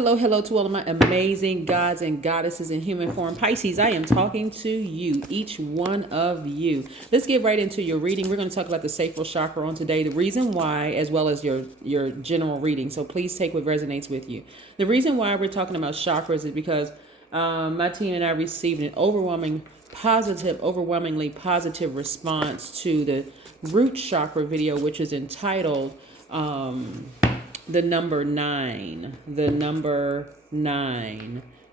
hello to all of my amazing gods and goddesses in human form. Pisces, I am talking to you, each one of you. Let's get right into your reading. We're going to talk about the sacral chakra on today, the reason why, as well as your general reading. So please take what resonates with you. The reason why we're talking about chakras is because my team and I received an overwhelmingly positive response to the root chakra video, which is entitled the number nine,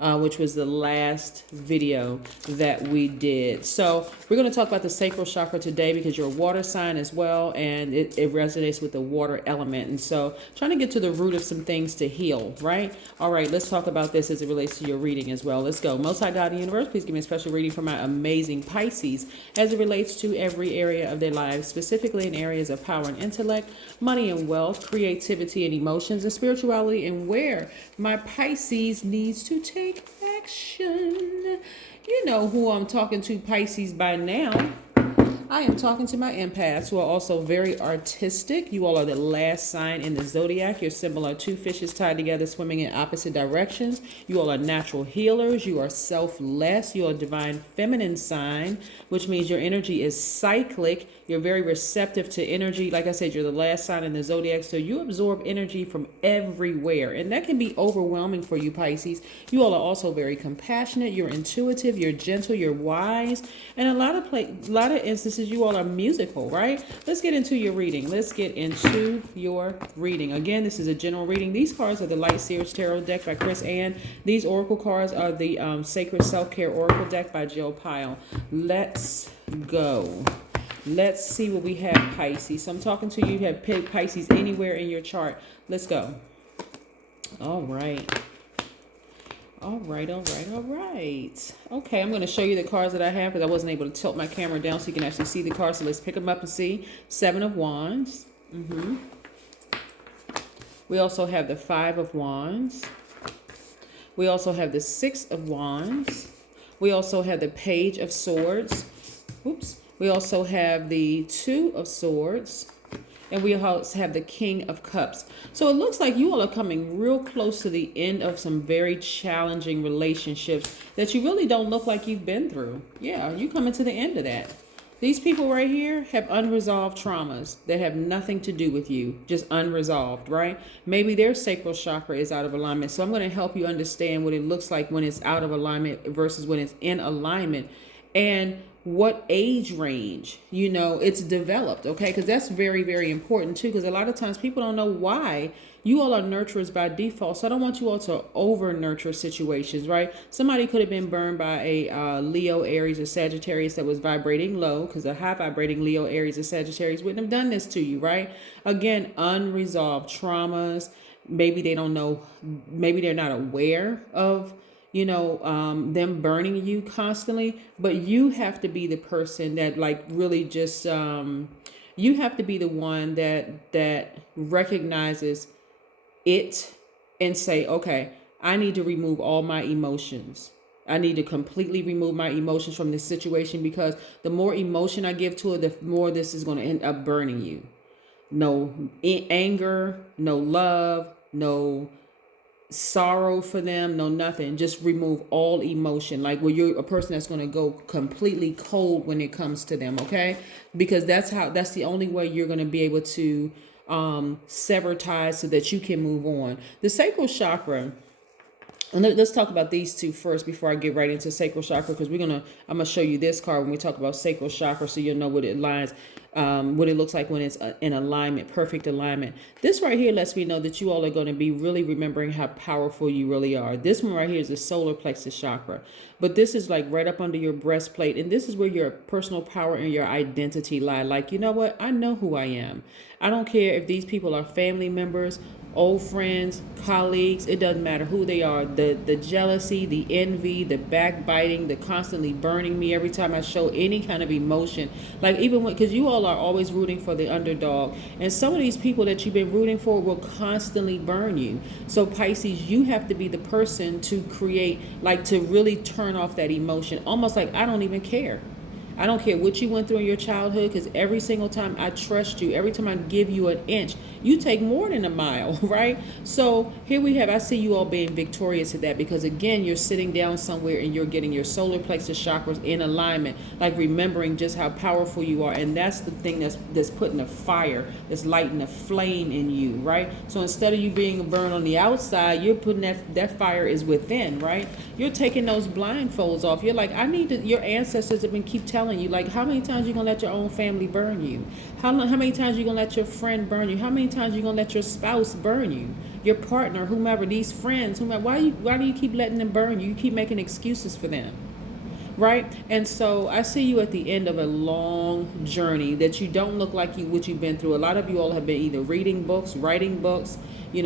which was the last video that we did. So we're going to talk about the sacral chakra today because you're a water sign as well, and it resonates with the water element. And so trying to get to the root of some things to heal, right? All right, let's talk about this as it relates to your reading as well. Let's go. Most High God of the universe, please give me a special reading for my amazing Pisces as it relates to every area of their lives, specifically in areas of power and intellect, money and wealth, creativity and emotions, and spirituality, and where my Pisces needs to take action. You know who I'm talking to, Pisces, by now. I am talking to my empaths who are also very artistic. You all are the last sign in the Zodiac. Your symbol are two fishes tied together, swimming in opposite directions. You all are natural healers. You are selfless. You are a divine feminine sign, which means your energy is cyclic. You're very receptive to energy. Like I said, you're the last sign in the Zodiac, so you absorb energy from everywhere. And that can be overwhelming for you, Pisces. You all are also very compassionate. You're intuitive. You're gentle. You're wise. And a lot of instances, you all are musical, right? Let's get into your reading. Again, this is a general reading. These cards are the Light Seers Tarot deck by Chris Ann. These oracle cards are the Sacred Self-Care Oracle deck by Jill Pyle. Let's go. Let's see what we have, Pisces. So I'm talking to you. You have Pisces anywhere in your chart. Let's go. All right. Okay, I'm going to show you the cards that I have because I wasn't able to tilt my camera down so you can actually see the cards. So let's pick them up and see. Seven of Wands. We also have the Five of Wands. We also have the Six of Wands. We also have the Page of Swords. We also have the Two of Swords. And we also have the King of Cups. So it looks like you all are coming real close to the end of some very challenging relationships that you really don't look like you've been through. Yeah, you coming to the end of that. These people right here have unresolved traumas that have nothing to do with you, just unresolved, right? Maybe their sacral chakra is out of alignment. So I'm going to help you understand what it looks like when it's out of alignment versus when it's in alignment. And what age range, it's developed, okay? Because that's very, very important too, because a lot of times people don't know why. You all are nurturers by default, so I don't want you all to over-nurture situations, right? Somebody could have been burned by a Leo, Aries, or Sagittarius that was vibrating low, because a high-vibrating Leo, Aries, or Sagittarius wouldn't have done this to you, right? Again, unresolved traumas. Maybe they don't know, maybe they're not aware of them burning you constantly, but you have to be the person that really just, you have to be the one that recognizes it and say, okay, I need to remove all my emotions. I need to completely remove my emotions from this situation, because the more emotion I give to it, the more this is going to end up burning you. No anger, no love, no sorrow for them, no nothing. Just remove all emotion. You're a person that's going to go completely cold when it comes to them, okay? Because that's the only way you're going to be able to sever ties so that you can move on. The sacral chakra, and let's talk about these two first before I get right into sacral chakra, because I'm gonna show you this card when we talk about sacral chakra, so you'll know what it looks like when it's in alignment, perfect alignment. This right here lets me know that you all are going to be really remembering how powerful you really are. This one right here is the solar plexus chakra, but this is right up under your breastplate, and this is where your personal power and your identity lie. You know what? I know who I am. I don't care if these people are family members, old friends, colleagues. It doesn't matter who they are. The jealousy, the envy, the backbiting, the constantly burning me every time I show any kind of emotion. Because you all are always rooting for the underdog, and some of these people that you've been rooting for will constantly burn you. So Pisces, you have to be the person to create, to really turn off that emotion. Almost like, I don't even care. I don't care what you went through in your childhood, because every single time I trust you, every time I give you an inch, you take more than a mile, right? So here we have, I see you all being victorious at that, because again, you're sitting down somewhere and you're getting your solar plexus chakras in alignment, like remembering just how powerful you are. And that's the thing that's putting a fire, that's lighting a flame in you, right? So instead of you being burned on the outside, you're putting that fire is within, right? You're taking those blindfolds off. You're like, I need to, your ancestors have been keep telling you, like, how many times you gonna let your own family burn you? How many times you gonna let your friend burn you? How many times you gonna let your spouse burn you? Your partner, whomever, these friends, whomever, why do you keep letting them burn you? You keep making excuses for them, right? And so I see you at the end of a long journey that you don't look like what you've been through. A lot of you all have been either reading books, writing books,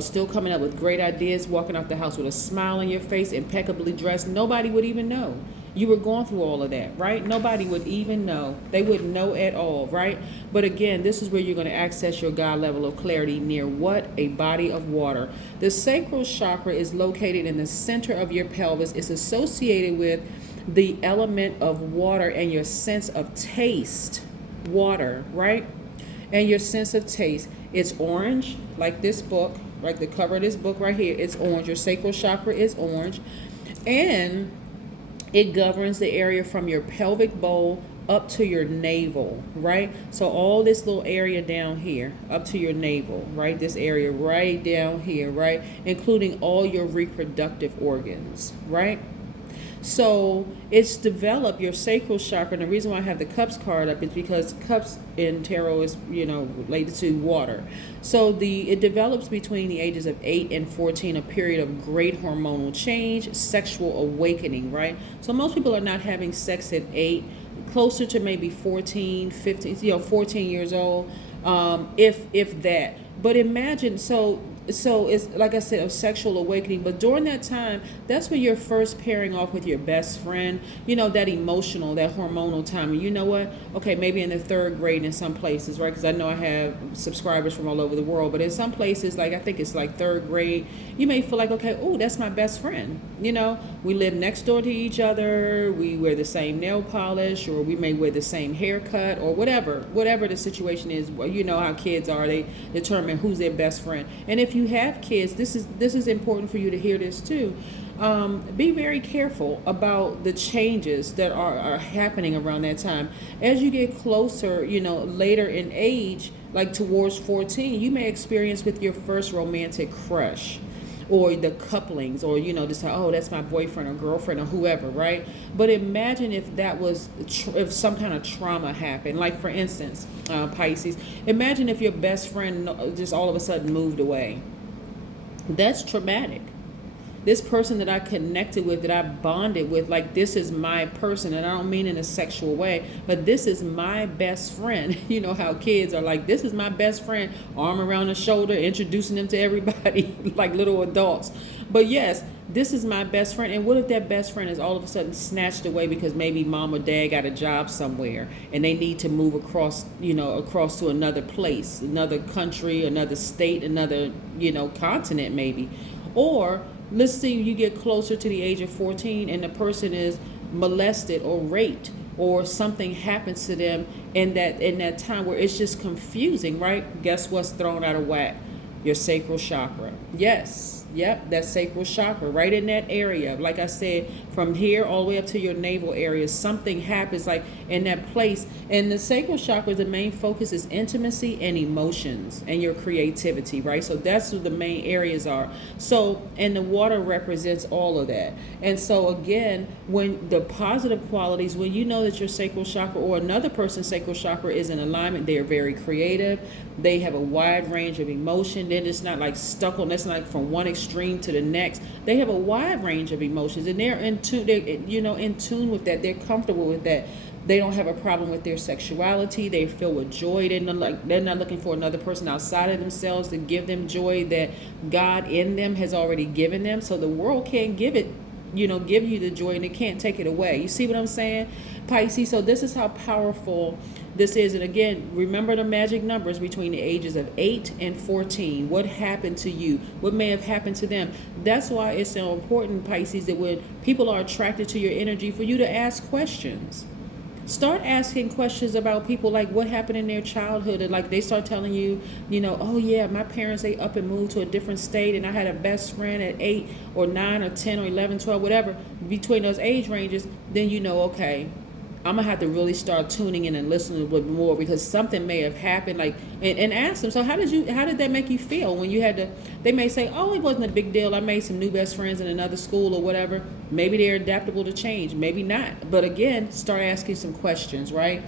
still coming up with great ideas, walking out the house with a smile on your face, impeccably dressed. Nobody would even know you were going through all of that, right? Nobody would even know. They wouldn't know at all, right? But again, this is where you're going to access your God level of clarity near what? A body of water. The sacral chakra is located in the center of your pelvis. It's associated with the element of water and your sense of taste. Water, right? And your sense of taste. It's orange, like this book, like the cover of this book right here. It's orange. Your sacral chakra is orange. And it governs the area from your pelvic bowl up to your navel, right? So all this little area down here, up to your navel, right? This area right down here, right? Including all your reproductive organs, right? So it's developed your sacral chakra. And the reason why I have the cups card up is because cups in tarot is, related to water. So it develops between the ages of 8 and 14, a period of great hormonal change, sexual awakening, right? So most people are not having sex at 8, closer to maybe 14, 15, 14 years old, if that. But imagine, so it's like I said, a sexual awakening. But during that time, that's when you're first pairing off with your best friend, that emotional, that hormonal time. And you know what? Okay, maybe in the 3rd grade in some places, right? Because I know I have subscribers from all over the world. But in some places, like I think it's like 3rd grade, you may feel like, okay, oh, that's my best friend. We live next door to each other. We wear the same nail polish, or we may wear the same haircut, or whatever the situation is. Well, you know how kids are. They determine who's their best friend. And if you have kids, this is important for you to hear this too. Be very careful about the changes that are happening around that time. As you get closer, later in age, like towards 14, you may experience with your first romantic crush, or the couplings, or just say, oh, that's my boyfriend or girlfriend or whoever, right? But imagine if that was if some kind of trauma happened. Like for instance, Pisces, imagine if your best friend just all of a sudden moved away. That's traumatic. This person that I connected with, that I bonded with, like, this is my person. And I don't mean in a sexual way, but this is my best friend. You know how kids are like, this is my best friend, arm around the shoulder, introducing them to everybody like little adults. But yes, this is my best friend. And what if that best friend is all of a sudden snatched away because maybe mom or dad got a job somewhere and they need to move across to another place, another country, another state, another, continent maybe. Or let's see, you get closer to the age of 14 and the person is molested or raped, or something happens to them in that time where it's just confusing, right? Guess what's thrown out of whack? Your sacral chakra. Yes, yep, that sacral chakra, right in that area. Like I said, from here all the way up to your navel area, something happens like in that place. And the sacral chakra, the main focus is intimacy and emotions and your creativity, right? So that's what the main areas are. So, and the water represents all of that. And so again, when the positive qualities, when you know that your sacral chakra or another person's sacral chakra is in alignment, they are very creative. They have a wide range of emotion. Then it's not like stuck on, that's not like from one extreme to the next. They have a wide range of emotions, and they're in tune, in tune with that. They're comfortable with that. They don't have a problem with their sexuality. They feel with joy. They're not looking for another person outside of themselves to give them joy that God in them has already given them. So the world can't give it, give you the joy, and it can't take it away. You see what I'm saying, Pisces? So this is how powerful this is. And again, remember the magic numbers between the ages of 8 and 14. What happened to you? What may have happened to them? That's why it's so important, Pisces, that when people are attracted to your energy, for you to ask questions. Start asking questions about people, like what happened in their childhood, and like they start telling you, oh yeah, my parents, they up and moved to a different state, and I had a best friend at 8 or 9 or 10 or 11, 12, whatever, between those age ranges. Then okay, I'm gonna have to really start tuning in and listening a little bit more, because something may have happened. Like, and ask them, so how did that make you feel when you had to? They may say, oh, it wasn't a big deal, I made some new best friends in another school or whatever. Maybe they're adaptable to change, maybe not. But again, start asking some questions, right?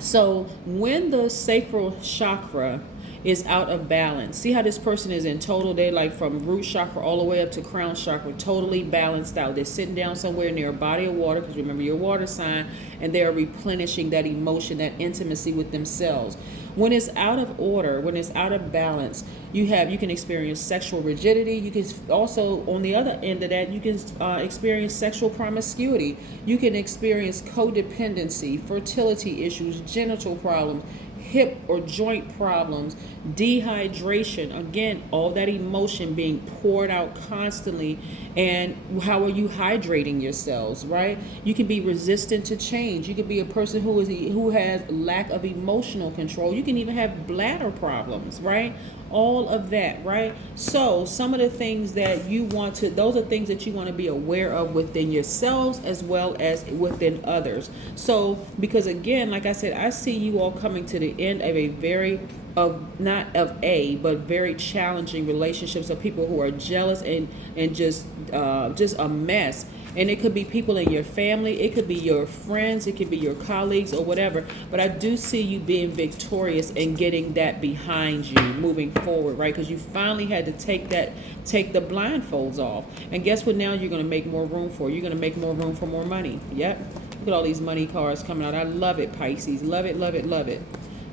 So when the sacral chakra is out of balance, see how this person is in total, they're like from root chakra all the way up to crown chakra, totally balanced out. They're sitting down somewhere near a body of water, because remember, your water sign, and they're replenishing that emotion, that intimacy with themselves. When it's out of order, when it's out of balance, you can experience sexual rigidity. You can also, on the other end of that, you can experience sexual promiscuity. You can experience codependency, fertility issues, genital problems, hip or joint problems, dehydration. Again, all that emotion being poured out constantly. And how are you hydrating yourselves, right? You can be resistant to change. You could be a person who has lack of emotional control. You can even have bladder problems, right? All of that, right? So some of the things that those are things that you want to be aware of within yourselves as well as within others. So, because again, like I said, I see you all coming to the end of but very challenging relationships of people who are jealous and just a mess. And it could be people in your family, it could be your friends, it could be your colleagues or whatever. But I do see you being victorious and getting that behind you, moving forward, right? Because you finally had to take the blindfolds off. And guess what? Now you're going to make more room for. You're going to make more room for more money. Yep. Look at all these money cards coming out. I love it, Pisces. Love it, love it, love it.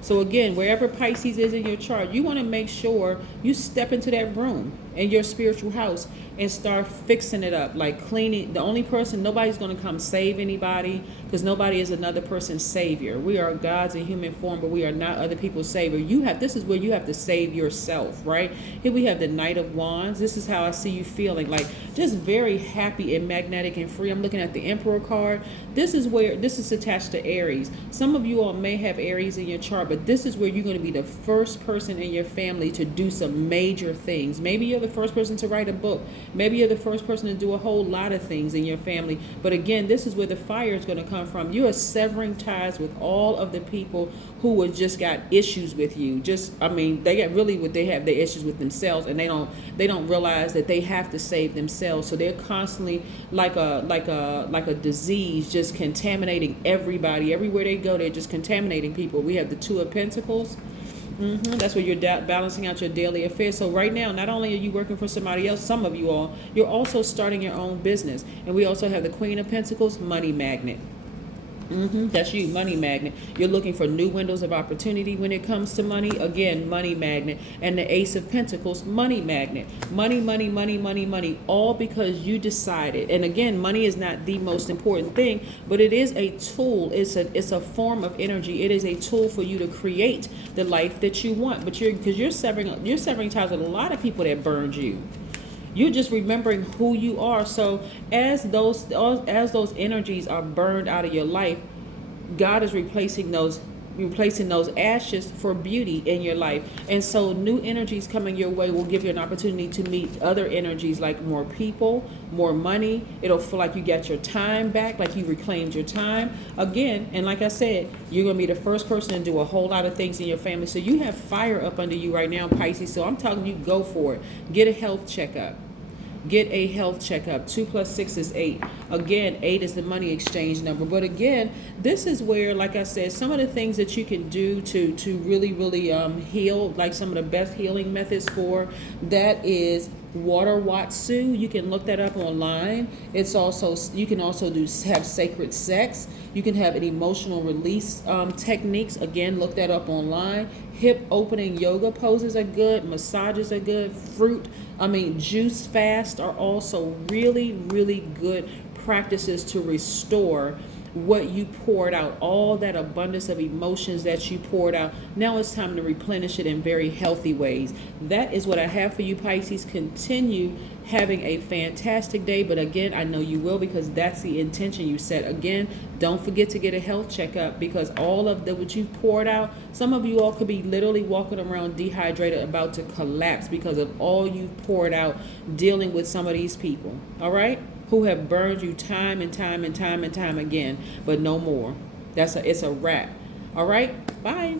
So again, wherever Pisces is in your chart, you want to make sure you step into that room in your spiritual house and start fixing it up, like cleaning. Nobody's going to come save anybody, because nobody is another person's savior. We are gods in human form, but we are not other people's savior. This is where you have to save yourself, right? Here we have the Knight of Wands. This is how I see you feeling, like just very happy and magnetic and free. I'm looking at the Emperor card. This is attached to Aries. Some of you all may have Aries in your chart, but this is where you're going to be the first person in your family to do some major things. Maybe you're the first person to write a book. Maybe you're the first person to do a whole lot of things in your family. But again, this is where the fire is going to come from. You are severing ties with all of the people who have just got issues with you. They have their issues with themselves, and they don't realize that they have to save themselves. So they're constantly like a disease, just contaminating everybody. Everywhere they go, they're just contaminating people. We have the Two of Pentacles. That's where you're balancing out your daily affairs. So right now, not only are you working for somebody else, some of you all, you're also starting your own business. And we also have the Queen of Pentacles, money magnet. That's you, money magnet. You're looking for new windows of opportunity when it comes to money. Again, money magnet. And the Ace of Pentacles, money magnet. Money, money, money, money, money. All because you decided. And again, money is not the most important thing, but it is a tool. It's a form of energy. It is a tool for you to create the life that you want. But you're severing ties with a lot of people that burned you. You're just remembering who you are. So as those energies are burned out of your life, God is replacing those ashes for beauty in your life. And so new energies coming your way will give you an opportunity to meet other energies, like more people, more money. It'll feel like you got your time back, like you reclaimed your time again. And like I said, you're going to be the first person to do a whole lot of things in your family. So you have fire up under you right now, Pisces. So I'm telling you, go for it. Get a health checkup. Get a health checkup. 2 + 6 is 8. Again, 8 is the money exchange number. But again, this is where, like I said, some of the things that you can do to really, really heal, like some of the best healing methods for that is water watsu. You can look that up online. You can also have sacred sex. You can have an emotional release techniques. Again, look that up online. Hip opening yoga poses are good. Massages are good. Juice fast are also really, really good practices to restore what you poured out, all that abundance of emotions that you poured out. Now it's time to replenish it in very healthy ways. That is what I have for you, Pisces. Continue having a fantastic day. But again, I know you will, because that's the intention you set. Again, don't forget to get a health checkup, because all of what you poured out, some of you all could be literally walking around dehydrated, about to collapse because of all you poured out dealing with some of these people, all right, who have burned you time and time and time and time again, but no more. It's a wrap. All right, bye.